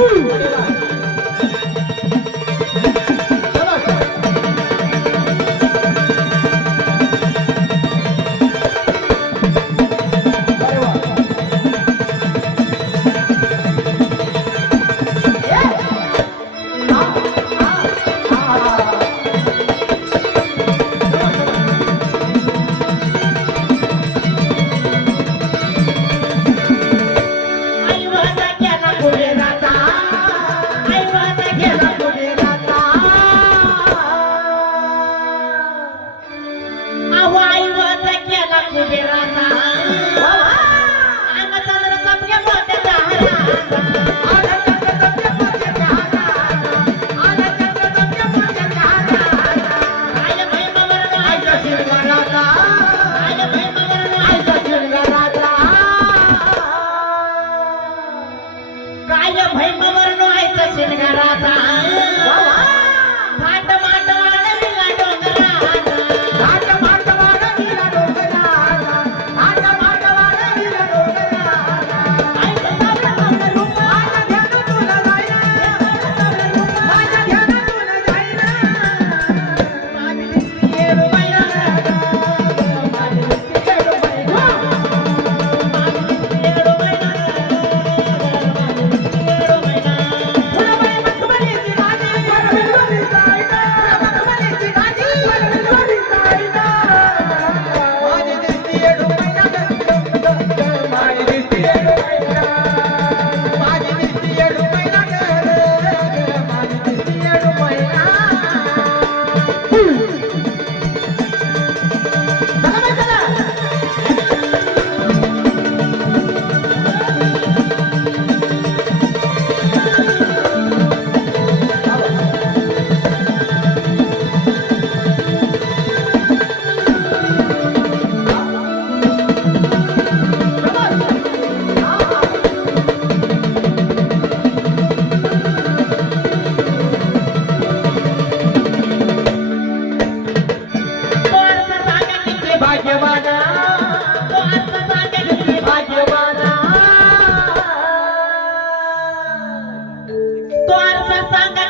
음. রাখবে না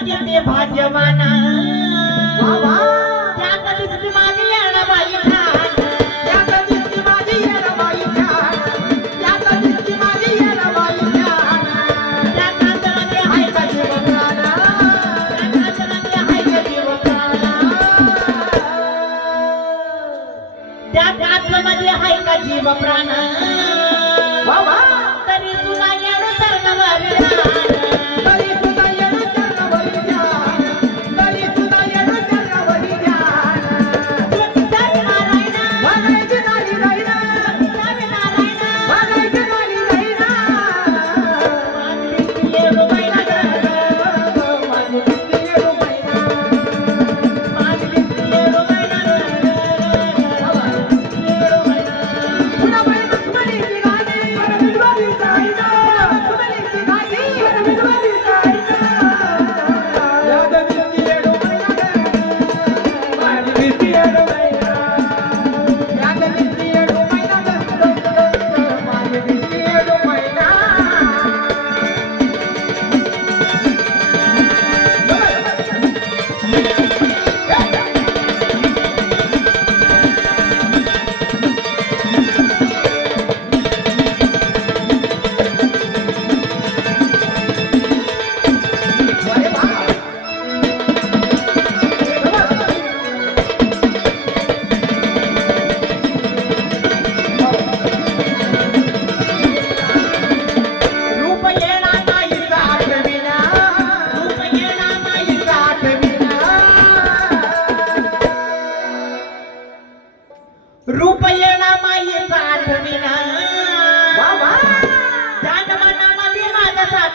जगाचे ते भाजवाना त्यात दिसली माझी येणाबाई खान त्यात दिसली माझी येणाबाई खान त्यात दिसली माझी येणाबाई खान त्या कांदराने हाय का जीवनराना त्या कांदराने हाय का जीवनराना त्या कांदरामध्ये हाय का जीवप्राणा?